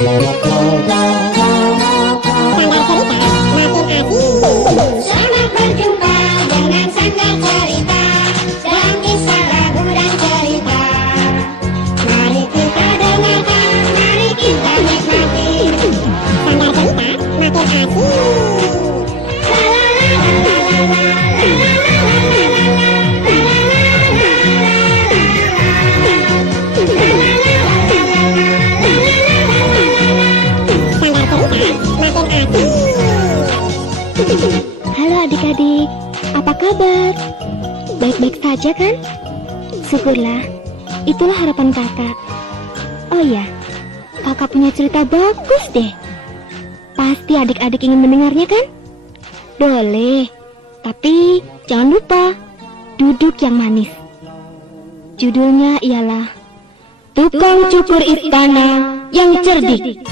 Selamat berjumpa dengan Sanggar Cerita dan kisah lagu dan cerita. Mari kita dengarkan, mari kita nikmati. Sanggar Cerita makin asik. La la la la la la Halo adik-adik, apa kabar? Baik-baik saja kan? Syukurlah, itulah harapan kakak. Oh ya, kakak punya cerita bagus deh. Pasti adik-adik ingin mendengarnya kan? Boleh, tapi jangan lupa duduk yang manis. Judulnya ialah Tukang Cukur Istana yang Cerdik.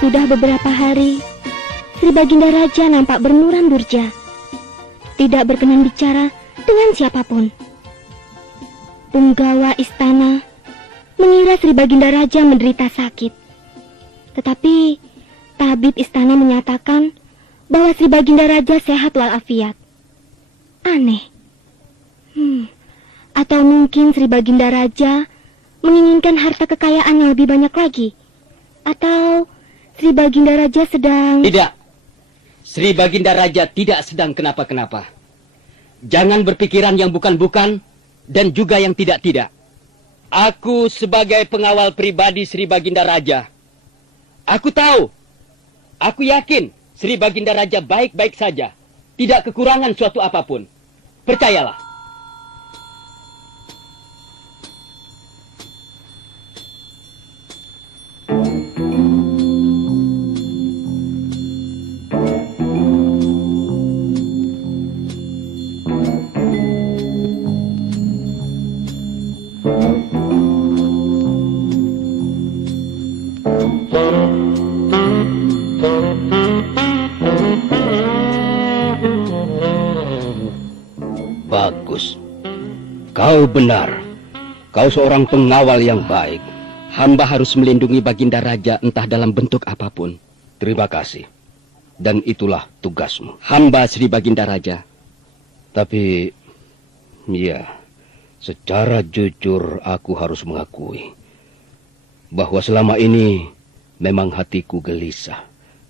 Sudah beberapa hari, Sri Baginda Raja nampak bermuram durja. Tidak berkenan bicara dengan siapapun. Punggawa istana mengira Sri Baginda Raja menderita sakit. Tetapi tabib istana menyatakan bahwa Sri Baginda Raja sehat walafiat. Aneh. Atau mungkin Sri Baginda Raja menginginkan harta kekayaan yang lebih banyak lagi. Atau Sri Baginda Raja sedang... Tidak. Sri Baginda Raja tidak sedang kenapa-kenapa. Jangan berpikiran yang bukan-bukan dan juga yang tidak-tidak. Aku sebagai pengawal pribadi Sri Baginda Raja. Aku tahu. Aku yakin Sri Baginda Raja baik-baik saja. Tidak kekurangan suatu apapun. Percayalah. Bagus. Kau benar. Kau seorang pengawal yang baik. Hamba harus melindungi Baginda Raja entah dalam bentuk apapun. Terima kasih. Dan itulah tugasmu. Hamba Sri Baginda Raja. Tapi, ya, secara jujur aku harus mengakui bahwa selama ini memang hatiku gelisah.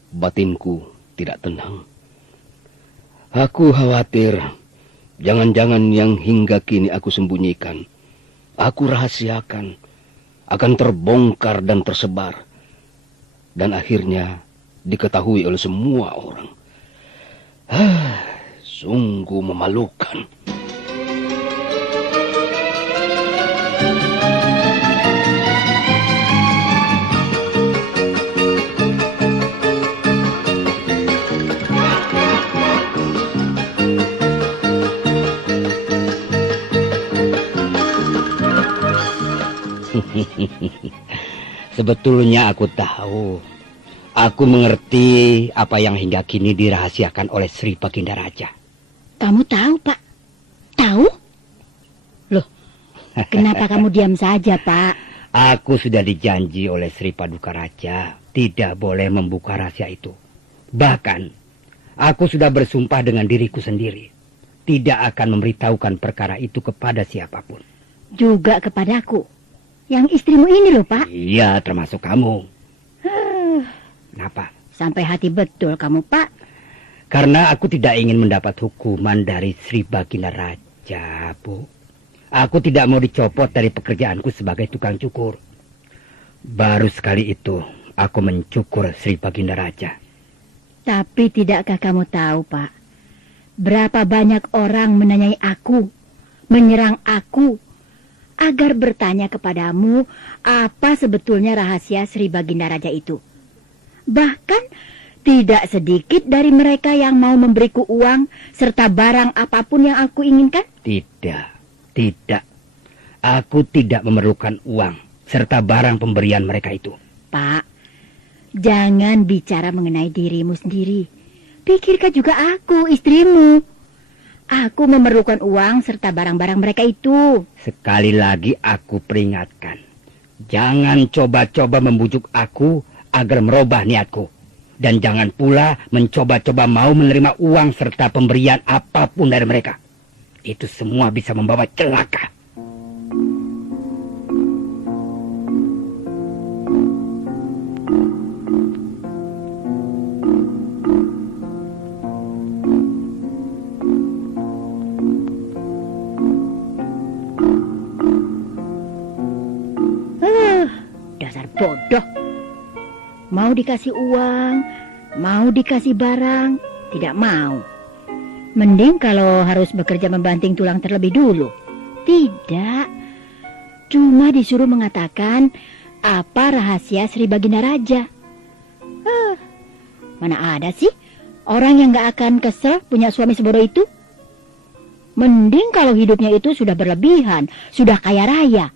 Batinku tidak tenang. Aku khawatir jangan-jangan yang hingga kini aku sembunyikan, aku rahasiakan, akan terbongkar dan tersebar. Dan akhirnya diketahui oleh semua orang. Sungguh memalukan. Sebetulnya aku tahu. Aku mengerti apa yang hingga kini dirahasiakan oleh Sri Baginda Raja. Kamu tahu, Pak? Tahu? Loh, kenapa kamu diam saja, Pak? Aku sudah dijanji oleh Sri Paduka Raja tidak boleh membuka rahasia itu. Bahkan, aku sudah bersumpah dengan diriku sendiri tidak akan memberitahukan perkara itu kepada siapapun. Juga kepadaku. Yang istrimu ini loh, Pak. Iya, termasuk kamu. Kenapa? Sampai hati betul kamu, Pak. Karena aku tidak ingin mendapat hukuman dari Sri Baginda Raja, Bu. Aku tidak mau dicopot dari pekerjaanku sebagai tukang cukur. Baru sekali itu aku mencukur Sri Baginda Raja. Tapi tidakkah kamu tahu, Pak? Berapa banyak orang menanyai aku, menyerang aku, agar bertanya kepadamu apa sebetulnya rahasia Sri Baginda Raja itu. Bahkan tidak sedikit dari mereka yang mau memberiku uang serta barang apapun yang aku inginkan. Tidak. Aku tidak memerlukan uang serta barang pemberian mereka itu. Pak, jangan bicara mengenai dirimu sendiri. Pikirkan juga aku, istrimu. Aku memerlukan uang serta barang-barang mereka itu. Sekali lagi aku peringatkan. Jangan coba-coba membujuk aku agar merubah niatku. Dan jangan pula mencoba-coba mau menerima uang serta pemberian apapun dari mereka. Itu semua bisa membawa celaka. Dasar bodoh. Mau dikasih uang, mau dikasih barang, tidak mau. Mending kalau harus bekerja membanting tulang terlebih dulu. Tidak. Cuma disuruh mengatakan apa rahasia Sri Baginda Raja. Mana ada sih orang yang gak akan kesel punya suami sebodoh itu? Mending kalau hidupnya itu sudah berlebihan, sudah kaya raya.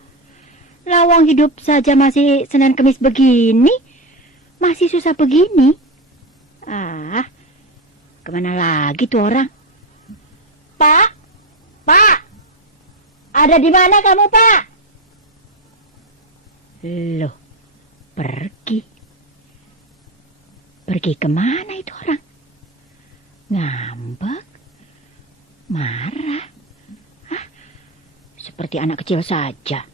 Lawang hidup saja masih Senin Kemis begini, masih susah begini. Kemana lagi tuh orang? Pak, ada di mana kamu, Pak? Loh, pergi kemana itu orang? Ngambek, marah, seperti anak kecil saja.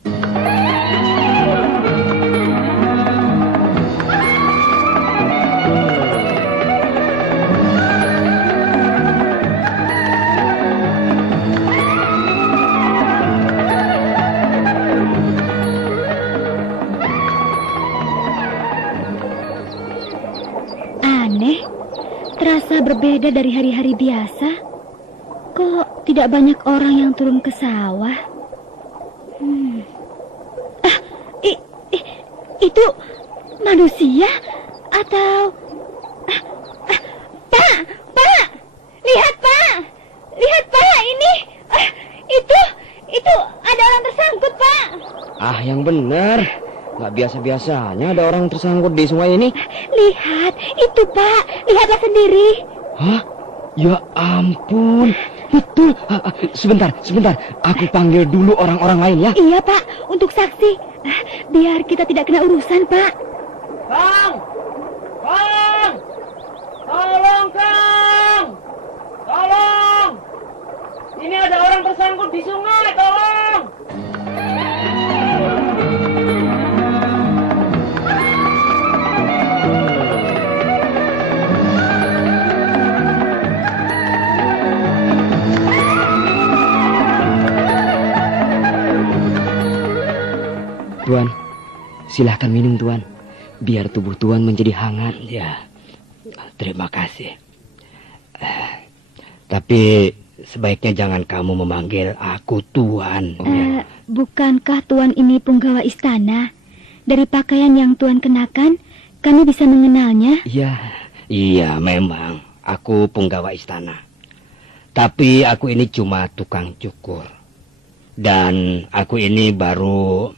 Aneh, terasa berbeda dari hari-hari biasa. Kok tidak banyak orang yang turun ke sawah? Itu manusia atau... Pak, lihat Pak, ini, itu ada orang tersangkut, Pak. Yang benar. Nggak biasa-biasanya ada orang tersangkut di sungai ini. Lihat, itu Pak, lihatlah sendiri. Hah? Ya ampun. Betul. Sebentar. Aku panggil dulu orang-orang lain ya. Iya, Pak, untuk saksi. Biar kita tidak kena urusan, Pak. Kang! Tolong, Kang! Tolong! Ini ada orang tersangkut di sungai, tolong! Tuan, silahkan minum, Tuan. Biar tubuh Tuan menjadi hangat. Ya, terima kasih. Tapi sebaiknya jangan kamu memanggil aku Tuan. Bukankah Tuan ini punggawa istana? Dari pakaian yang Tuan kenakan, kami bisa mengenalnya. Iya, memang. Aku punggawa istana. Tapi aku ini cuma tukang cukur. Dan aku ini baru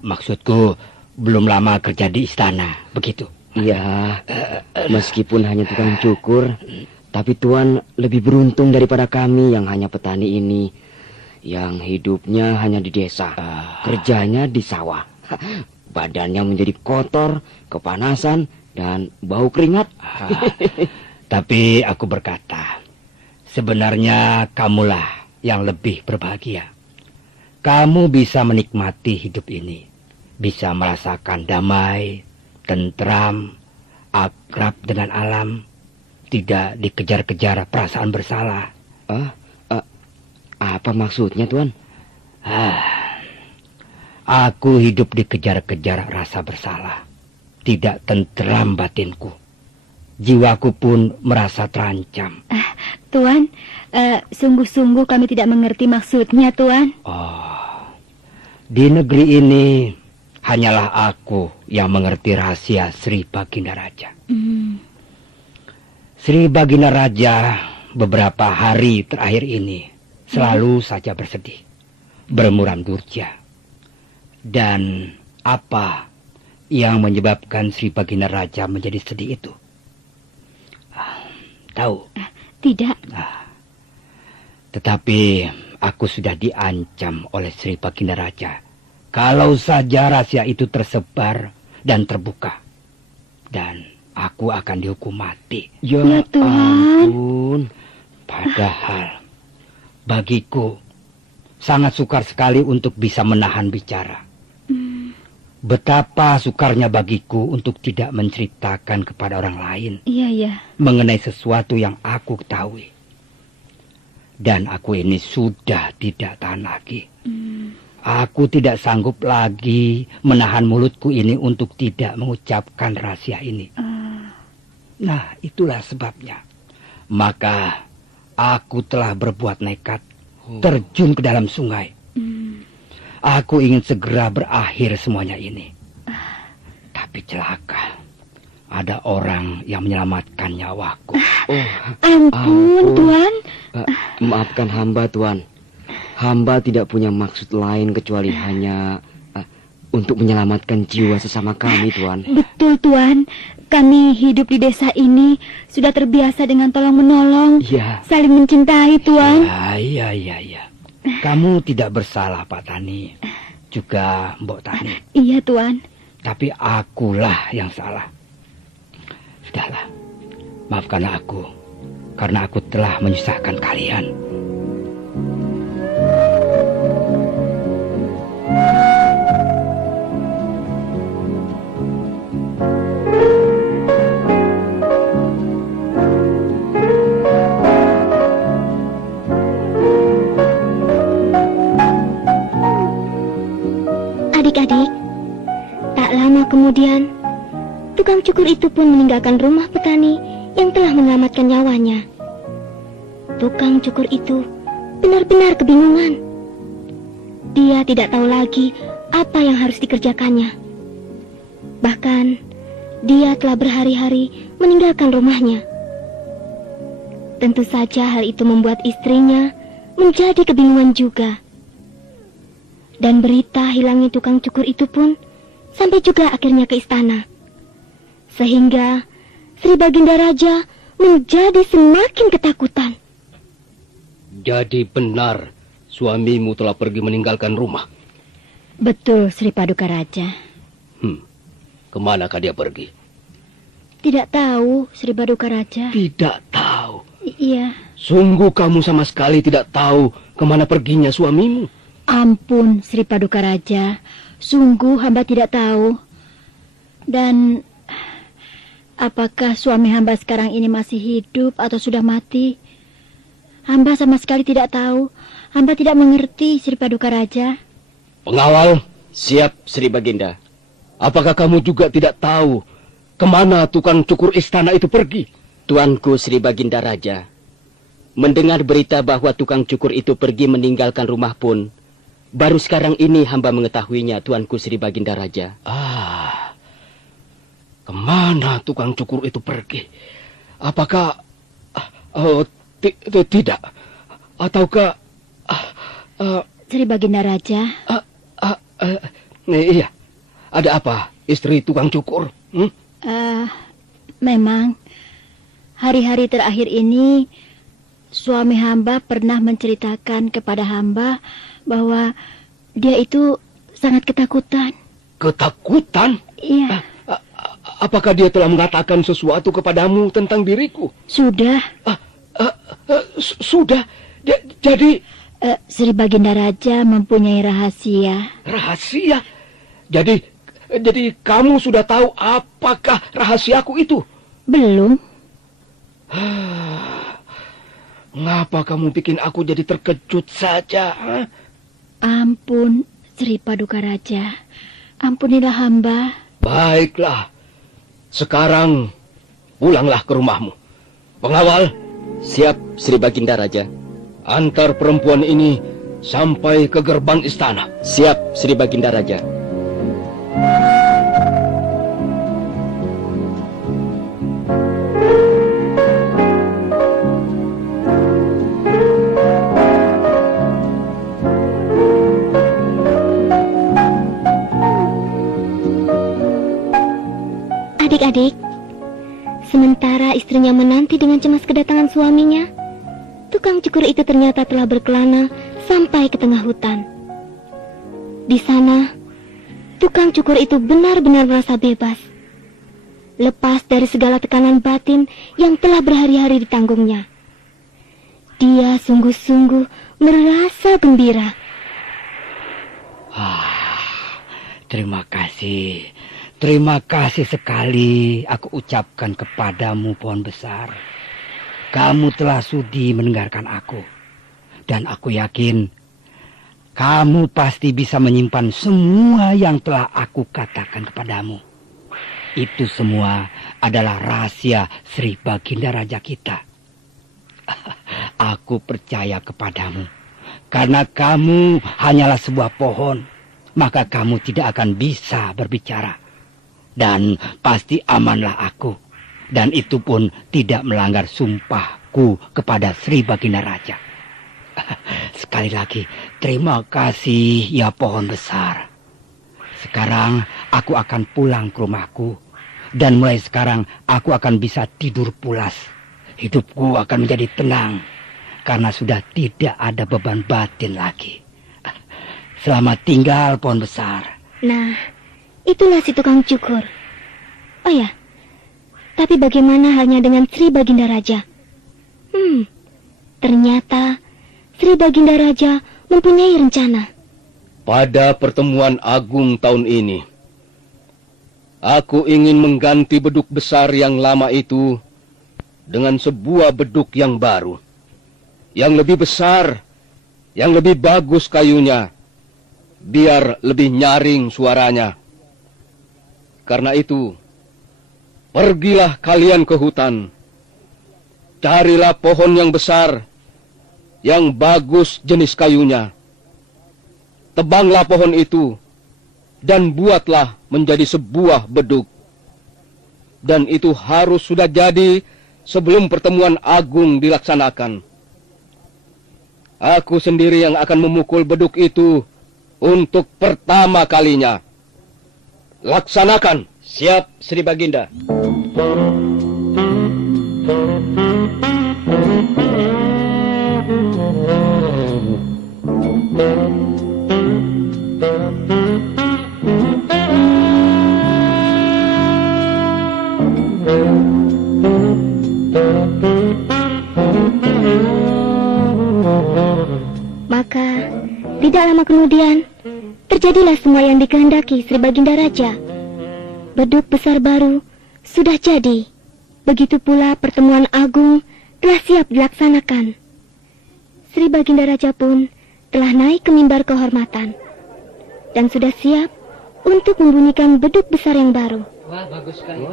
Maksudku belum lama kerja di istana, begitu? Iya, meskipun hanya tukang cukur, tapi Tuan lebih beruntung daripada kami yang hanya petani ini, yang hidupnya hanya di desa, kerjanya di sawah. Badannya menjadi kotor, kepanasan, dan bau keringat. Tapi aku berkata, sebenarnya kamulah yang lebih berbahagia. Kamu bisa menikmati hidup ini, bisa merasakan damai, tentram, akrab dengan alam, tidak dikejar-kejar perasaan bersalah. Apa maksudnya, Tuan? Aku hidup dikejar-kejar rasa bersalah, tidak tentram batinku. Jiwaku pun merasa terancam. Tuan, sungguh-sungguh kami tidak mengerti maksudnya, Tuan. Di negeri ini hanyalah aku yang mengerti rahasia Sri Baginda Raja. Sri Baginda Raja beberapa hari terakhir ini selalu saja bersedih, bermuram durja. Dan apa yang menyebabkan Sri Baginda Raja menjadi sedih itu? Tahu? Tidak. Tetapi aku sudah diancam oleh Sri Baginda Raja. Kalau saja rahasia itu tersebar dan terbuka, dan aku akan dihukum mati. Ya Tuhan. ampun. Padahal bagiku sangat sukar sekali untuk bisa menahan bicara. Betapa sukarnya bagiku untuk tidak menceritakan kepada orang lain Iya. mengenai sesuatu yang aku ketahui. Dan aku ini sudah tidak tahan lagi. Aku tidak sanggup lagi menahan mulutku ini untuk tidak mengucapkan rahasia ini. Nah, itulah sebabnya. Maka aku telah berbuat nekat, terjun ke dalam sungai. Aku ingin segera berakhir semuanya ini. Tapi celaka, ada orang yang menyelamatkan nyawaku. Ampun, Tuan. Maafkan hamba, Tuan. Hamba tidak punya maksud lain kecuali hanya untuk menyelamatkan jiwa sesama kami, Tuan. Betul, Tuan. Kami hidup di desa ini sudah terbiasa dengan tolong-menolong, Iya. saling mencintai, Tuan. Iya. Kamu tidak bersalah, Pak Tani. Juga Mbok Tani. Iya, Tuan. Tapi akulah yang salah. Sudahlah, maafkanlah aku, karena aku telah menyusahkan kalian. Adik-adik, tak lama kemudian, tukang cukur itu pun meninggalkan rumah petani yang telah menyelamatkan nyawanya. Tukang cukur itu benar-benar kebingungan. Dia tidak tahu lagi apa yang harus dikerjakannya. Bahkan, dia telah berhari-hari meninggalkan rumahnya. Tentu saja hal itu membuat istrinya menjadi kebingungan juga. Dan berita hilangnya tukang cukur itu pun sampai juga akhirnya ke istana. Sehingga Sri Baginda Raja menjadi semakin ketakutan. Jadi benar suamimu telah pergi meninggalkan rumah. Betul, Sri Paduka Raja. Kemanakah dia pergi? Tidak tahu, Sri Paduka Raja. Tidak tahu. Iya. Sungguh kamu sama sekali tidak tahu kemana perginya suamimu. Ampun, Sri Paduka Raja. Sungguh hamba tidak tahu. Dan apakah suami hamba sekarang ini masih hidup atau sudah mati? Hamba sama sekali tidak tahu. Hamba tidak mengerti, Sri Paduka Raja. Pengawal, Siap, Sri Baginda. apakah kamu juga tidak tahu kemana tukang cukur istana itu pergi? Tuanku Sri Baginda Raja, mendengar berita bahwa tukang cukur itu pergi meninggalkan rumah pun, baru sekarang ini hamba mengetahuinya, Tuanku Sri Baginda Raja. Kemana tukang cukur itu pergi? Apakah tidak? Ataukah Sri Baginda Raja, Iya. Ada apa, istri tukang cukur? Memang hari-hari terakhir ini suami hamba pernah menceritakan kepada hamba bahwa dia itu sangat ketakutan. Ketakutan? Iya. Apakah dia telah mengatakan sesuatu kepadamu tentang diriku? Sudah. Sudah. Jadi Sri Baginda Raja mempunyai rahasia. rahasia. Jadi kamu sudah tahu apakah rahasiaku itu? Belum. Ngapa kamu bikin aku jadi terkejut saja? Ampun, Sri Paduka Raja. Ampunilah hamba. Baiklah. Sekarang pulanglah ke rumahmu. Pengawal, Siap, Sri Baginda Raja. antar perempuan ini sampai ke gerbang istana. Siap, Sri Baginda Raja. Adik-adik, sementara istrinya menanti dengan cemas kedatangan suaminya, tukang cukur itu ternyata telah berkelana sampai ke tengah hutan. Di sana, tukang cukur itu benar-benar merasa bebas, lepas dari segala tekanan batin yang telah berhari-hari ditanggungnya. Dia sungguh-sungguh merasa gembira. Terima kasih. Terima kasih sekali aku ucapkan kepadamu, Pohon Besar. Kamu telah sudi mendengarkan aku. Dan aku yakin kamu pasti bisa menyimpan semua yang telah aku katakan kepadamu. Itu semua adalah rahasia Sri Baginda Raja kita. Aku percaya kepadamu. Karena kamu hanyalah sebuah pohon, maka kamu tidak akan bisa berbicara. Dan pasti amanlah aku. Dan itu pun tidak melanggar sumpahku kepada Sri Baginda Raja. Sekali lagi, terima kasih ya Pohon Besar. Sekarang aku akan pulang ke rumahku. Dan mulai sekarang aku akan bisa tidur pulas. Hidupku akan menjadi tenang. Karena sudah tidak ada beban batin lagi. Selamat tinggal, Pohon Besar. Nah, itulah si tukang cukur. Oh ya, tapi bagaimana halnya dengan Sri Baginda Raja? Ternyata Sri Baginda Raja mempunyai rencana. Pada pertemuan agung tahun ini, aku ingin mengganti beduk besar yang lama itu dengan sebuah beduk yang baru. Yang lebih besar, yang lebih bagus kayunya, biar lebih nyaring suaranya. Karena itu, pergilah kalian ke hutan. Carilah pohon yang besar, yang bagus jenis kayunya. Tebanglah pohon itu, dan buatlah menjadi sebuah beduk. Dan itu harus sudah jadi sebelum pertemuan agung dilaksanakan. Aku sendiri yang akan memukul beduk itu untuk pertama kalinya. Laksanakan. Siap, Sri Baginda. Maka, tidak lama kemudian, terjadilah semua yang dikehendaki Sri Baginda Raja. Beduk besar baru sudah jadi. Begitu pula pertemuan agung telah siap dilaksanakan. Sri Baginda Raja pun telah naik ke mimbar kehormatan dan sudah siap untuk membunyikan beduk besar yang baru. Wah, bagus sekali.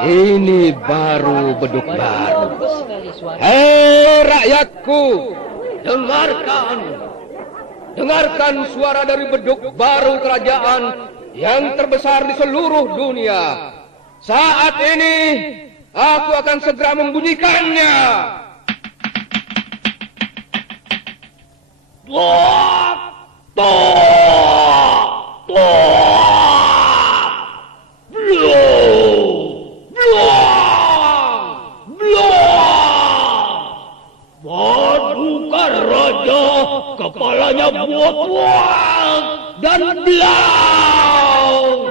Ini baru beduk baru. Hei rakyatku, dengarkan. Dengarkan suara dari beduk baru kerajaan yang terbesar di seluruh dunia. Saat ini Aku akan segera membunyikannya. Tok, tok, tok. Blow, blow, blow. Paduka Raja, kepalanya buat-buat dan belau.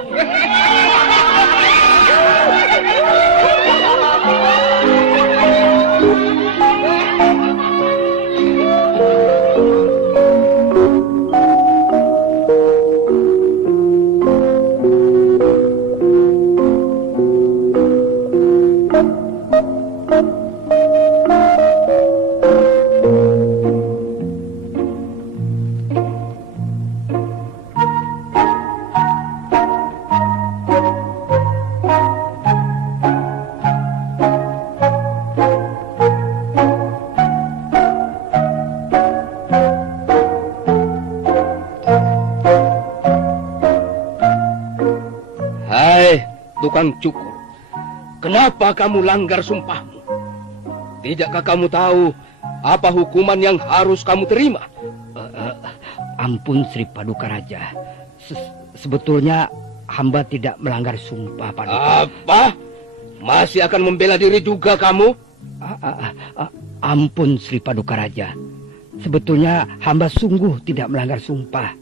Tukang cukur, kenapa kamu langgar sumpahmu? Tidakkah kamu tahu apa hukuman yang harus kamu terima? Ampun Sri Paduka Raja. Sebetulnya hamba tidak melanggar sumpah, Paduka. Apa? Masih akan membela diri juga kamu? Ampun Sri Paduka Raja. Sebetulnya hamba sungguh tidak melanggar sumpah.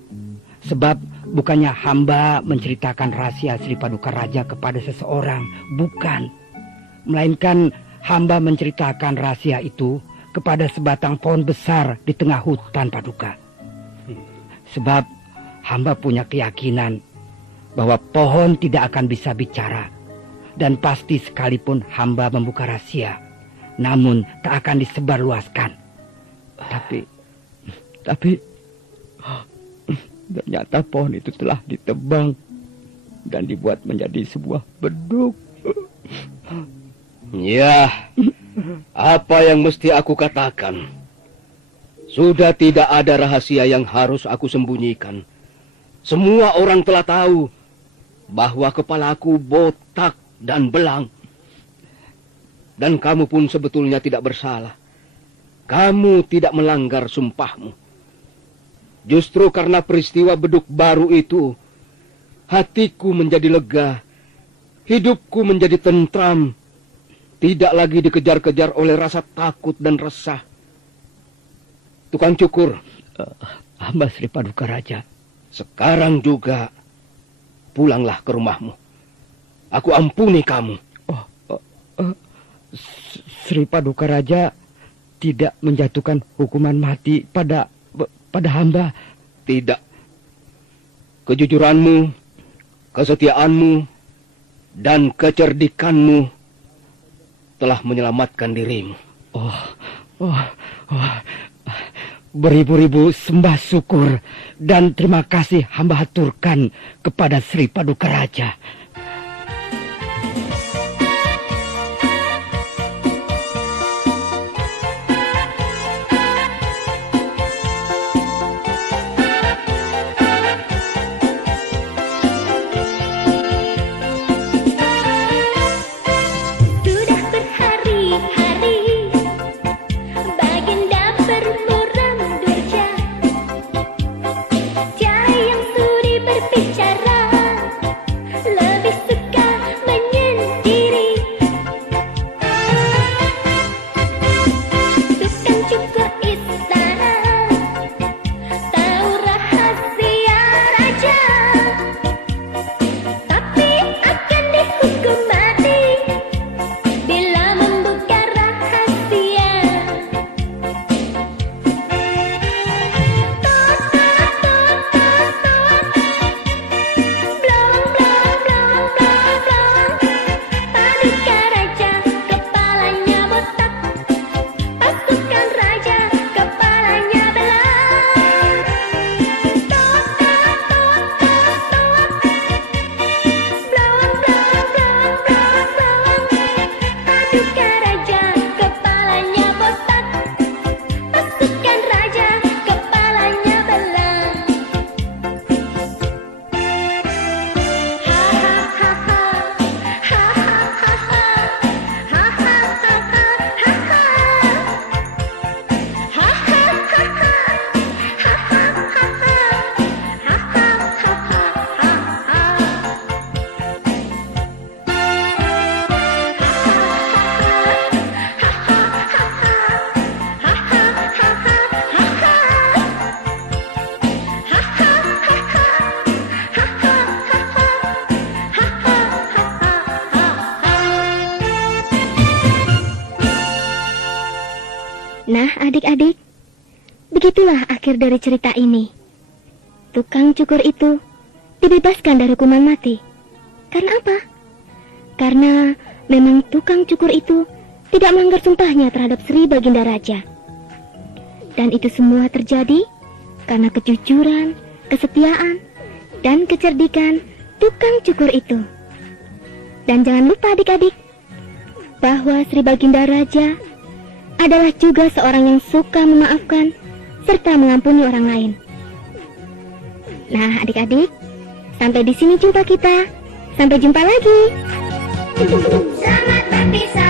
Sebab bukannya hamba menceritakan rahasia Sri Paduka Raja kepada seseorang, bukan. Melainkan hamba menceritakan rahasia itu kepada sebatang pohon besar di tengah hutan, Paduka. Sebab hamba punya keyakinan bahwa pohon tidak akan bisa bicara. Dan pasti sekalipun hamba membuka rahasia, namun tak akan disebarluaskan. Tapi ternyata pohon itu telah ditebang dan dibuat menjadi sebuah beduk. Ya, apa yang mesti aku katakan? Sudah tidak ada rahasia yang harus aku sembunyikan. Semua orang telah tahu bahwa kepalaku botak dan belang. Dan kamu pun sebetulnya tidak bersalah. Kamu tidak melanggar sumpahmu. Justru karena peristiwa beduk baru itu, hatiku menjadi lega, hidupku menjadi tentram, tidak lagi dikejar-kejar oleh rasa takut dan resah. Tukang cukur, hamba Sri Paduka Raja. Sekarang juga pulanglah ke rumahmu. Aku ampuni kamu. Sri Paduka Raja tidak menjatuhkan hukuman mati pada hamba. Tidak. Kejujuranmu, kesetiaanmu, dan kecerdikanmu telah menyelamatkan dirimu. Beribu-ribu sembah syukur dan terima kasih hamba haturkan kepada Sri Paduka Raja. Cara yang sudi berbicara Nah, adik-adik, begitulah akhir dari cerita ini. Tukang cukur itu dibebaskan dari hukuman mati. Karena apa? Karena memang tukang cukur itu tidak melanggar sumpahnya terhadap Sri Baginda Raja. Dan itu semua terjadi karena kejujuran, kesetiaan, dan kecerdikan tukang cukur itu. Dan jangan lupa adik-adik, bahwa Sri Baginda Raja adalah juga seorang yang suka memaafkan serta mengampuni orang lain. Nah, adik-adik, sampai di sini jumpa kita. Sampai jumpa lagi. Selamat berpisah.